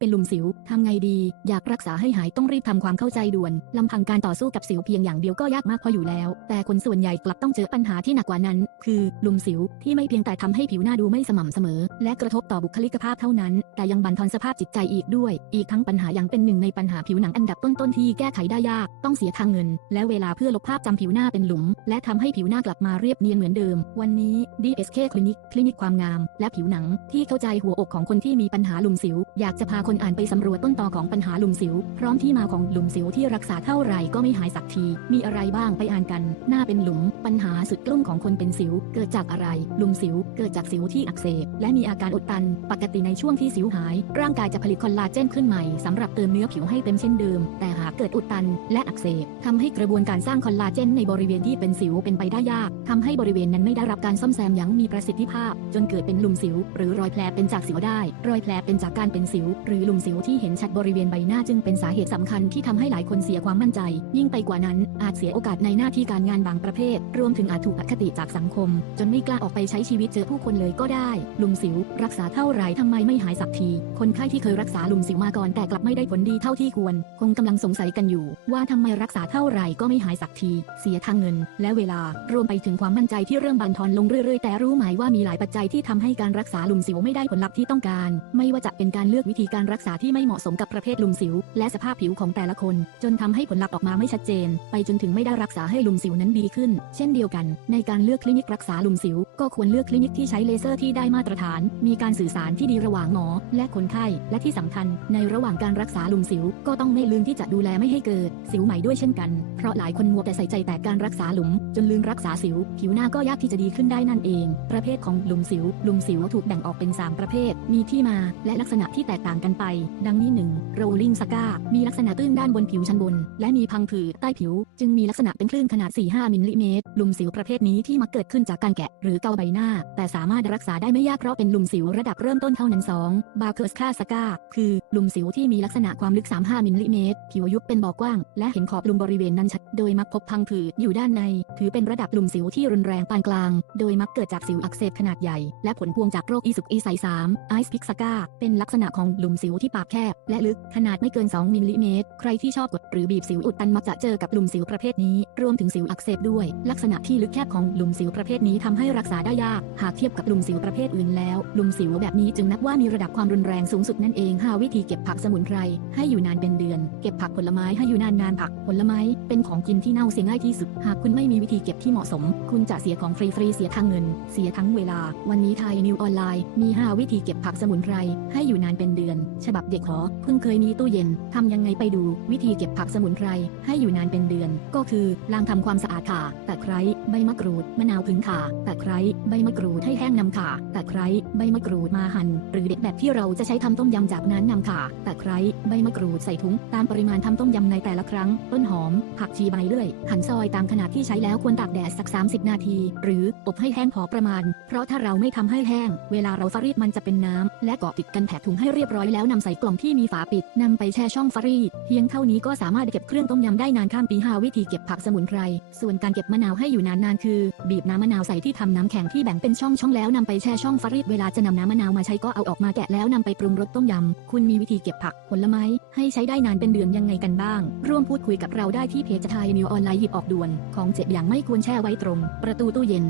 เป็นลุมสิว ทำไงดี อยากรักษาให้หายต้องรีบทำความเข้าใจด่วน ลำพังการต่อสู้กับสิวเพียงอย่างเดียวก็ยากมากพออยู่แล้ว แต่คนส่วนใหญ่กลับต้องเจอปัญหาที่หนักกว่านั้น คือลุมสิวที่ไม่เพียงแต่ทำให้ผิวหน้าดูไม่สม่ำเสมอ และกระทบต่อบุคลิกภาพเท่านั้น แต่ยังบั่นทอนสภาพจิตใจอีกด้วย อีกทั้งปัญหายังเป็นหนึ่งในปัญหาผิวหนังอันดับต้นๆที่แก้ไขได้ยาก ต้องเสียทางเงิน และเวลาเพื่อลบภาพจำผิวหน้าเป็นหลุม และทำให้ผิวหน้ากลับมาเรียบเนียนเหมือนเดิม วันนี้ DSK Clinic คลินิกความงาม และผิวหนังที่เข้าใจหัวอกของคนที่มีปัญหาลุมสิว อยากจะพาคนอ่านไปสำรวจต้นตอของปัญหาหลุมสิว พร้อมที่มาของหลุมสิวที่รักษาเท่าไหร่ก็ไม่หายสักที มีอะไรบ้างไปอ่านกัน หน้าเป็นหลุม ปัญหาสุดกลุ้มของคนเป็นสิว เกิดจากอะไร หลุมสิว เกิดจากสิวที่อักเสบ และมีอาการอุดตัน ปกติในช่วงที่สิวหาย ร่างกายจะผลิตคอลลาเจนขึ้นใหม่สำหรับเติมเนื้อผิวให้เต็มเช่นเดิม แต่หากเกิดอุดตัน และอักเสบทำให้กระบวนการสร้างคอลลาเจนในบริเวณที่เป็นสิวเป็นไปได้ยากทำให้บริเวณนั้นไม่ได้รับการซ่อมแซมอย่างมีประสิทธิภาพ จนเกิดเป็นหลุมสิว หรือรอยแผลเป็นจากสิวได้ รอยแผลเป็นจากการเป็นสิวหรือหลุมสิวที่เห็นชัดบริเวณใบหน้าจึงเป็นสาเหตุสำคัญที่ทำให้หลายคนเสียความมั่นใจ ยิ่งไปกว่านั้น อาจเสียโอกาสในหน้าที่การงานบางประเภท รวมถึงอาจถูกอคติจากสังคม จนไม่กล้าออกไปใช้ชีวิตเจอผู้คนเลยก็ได้ลุมสิว รักษาเท่าไหร่ทำไมไม่หายสักที คนไข้ที่เคยรักษาลุมสิวมาก่อนแต่กลับไม่ได้ผลดีเท่าที่ควร คงกำลังสงสัยกันอยู่ ว่าทำไมรักษาเท่าไหร่ก็ไม่หายสักที เสียทางเงิน และเวลารวมไปถึงความมั่นใจที่เริ่มบันทอนลงเรื่อยๆ แต่รู้ไหมว่ามีหลายปัจจัยที่ทำให้การรักษาลุมสิวไม่ได้ผลลัพธ์ที่ต้องการ ไม่ว่าจะเป็นการเลือกวิธีการการรักษาที่ไม่เหมาะสมกับประเภทลุมสิว และสภาพผิวของแต่ละคน จนทำให้ผลลัพธ์ออกมาไม่ชัดเจน ไปจนถึงไม่ได้รักษาให้ลุมสิวนั้นดีขึ้น เช่นเดียวกัน ในการเลือกคลินิกรักษาลุมสิว ก็ควรเลือกคลินิกที่ใช้เลเซอร์ที่ได้มาตรฐาน มีการสื่อสารที่ดีระหว่างหมอ และคนไข้ และที่สำคัญ ในระหว่างการรักษาลุมสิว ก็ต้องไม่ลืมที่จะดูแลไม่ให้เกิด สิวใหม่ด้วยเช่นกัน เพราะหลายคนมัวแต่ใส่ใจแต่การรักษาหลุม จนลืมรักษาสิว ผิวหน้าก็ยากที่จะดีขึ้นได้นั่นเอง ประเภทของหลุมสิวหลุมสิวถูกแบ่งออกเป็น 3 ประเภท มีที่มาและลักษณะที่แตกต่างกันไป ดังนี้ 1. rolling saga มีลักษณะตื้นด้านบนผิวชั้นบน และมีพังผืดใต้ผิว จึงมีลักษณะเป็นคลื่นขนาด 4-5 มิลลิเมตรลุมสิวประเภทนี้ที่มักเกิดขึ้นจากการแกะ หรือเกาใบหน้า แต่สามารถรักษาได้ไม่ยากเพราะเป็นลุมสิวระดับเริ่มต้นเท่านั้น 2. b a r k e r s k a saga คือลุมสิวที่มีลักษณะความลึก 3-5 มิลลิเมตรผิวยุบเป็นบ่อกว้าง และเห็นขอบลุมบริเวณนั้นชัด โดยมักพบพังผืดอยู่ด้านใน ถือเป็นระดับลุมสิวที่รุนแรงปานกลาง โดยมักเกิดจากสิวอักเสบขนาดใหญ่ และผลพวงจากโรคอีสุกอีใส3 Ice Pick Saga เป็นลักษณะของหลุมสิวที่ปากแคบ และลึกขนาดไม่เกิน 2 มิลลิเมตร ใครที่ชอบกดหรือบีบสิวอุดตันมักจะเจอกับหลุมสิวประเภทนี้ รวมถึงสิวอักเสบด้วย ลักษณะที่ลึกแคบของหลุมสิวประเภทนี้ทำให้รักษาได้ยาก หากเทียบกับหลุมสิวประเภทอื่นแล้ว หลุมสิวแบบนี้จึงนับว่ามีระดับความรุนแรงสูงสุดนั่นเองหาวิธีเก็บผักสมุนไพรให้อยู่นานเป็นเดือน เก็บผักผลไม้ให้อยู่นานนานผักผลไม้เป็นของกินที่เน่าเสียง่ายที่สุด หากคุณไม่มีวิธีเก็บที่เหมาะสม คุณจะเสียของฟรีๆเสียทั้งเงิน เสียทั้งเวลา วันนี้ไทยนิวออนไลน์มี 5 วิธีเก็บผักสมุนไพรให้อยู่นานเป็นเดือนฉบับเด็กขอเพิ่งเคยมีตู้เย็นทำยังไงไปดู วิธีเก็บผักสมุนไพรให้อยู่นานเป็นเดือน ก็คือล้างทำความสะอาดข่าตะไคร้ใบมะกรูดมะนาวผึ่งข่าตะไคร้ใบมะกรูดให้แห้งนำข่าตะไคร้ใบมะกรูดมาหั่นหรือเด็ดแบบที่เราจะใช้ทำต้มยำจากนั้นนำข่าตะไคร้ใบมะกรูดใส่ถุงตามปริมาณทำต้มยำในแต่ละครั้ง ต้นหอม ผักชีใบเลื่อย หั่นซอยตามขนาดที่ใช้แล้วควรตากแดดสัก 30 นาที หรืออบให้แห้งพอประมาณ เพราะถ้าเราไม่ทำให้แห้ง เวลาเราฟรีดมันจะเป็นน้ำและเกาะติดกันแผกถุงให้เรียบร้อยแล้วนำใส่กล่องที่มีฝาปิดนำไปแช่ช่องฟรีดเพียงเท่านี้ก็สามารถเก็บเครื่องต้มยำได้นานข้ามปีหาวิธีเก็บผักสมุนไพร ส่วนการเก็บมะนาวให้อยู่นานๆคือ บีบน้ำมะนาวใส่ที่ทำน้ำแข็งที่แบ่งเป็นช่องๆแล้วนำไปแช่ช่องฟรีดเวลาจะนำน้ำมะนาวมาใช้ก็เอาออกมาแกะแล้วนำไปปรุงรสต้มยำคุณมีวิธีเก็บผักผลไม้ให้ใช้ได้นานเป็นเดือนยังไงกันบ้าง ร่วมพูดคุยกับเราได้ที่เพจไทยนิวออนไลน์หยิบออกด่วนของเจ็บอย่างไม่ควรแช่ไว้ตรง ประตูตู้เย็น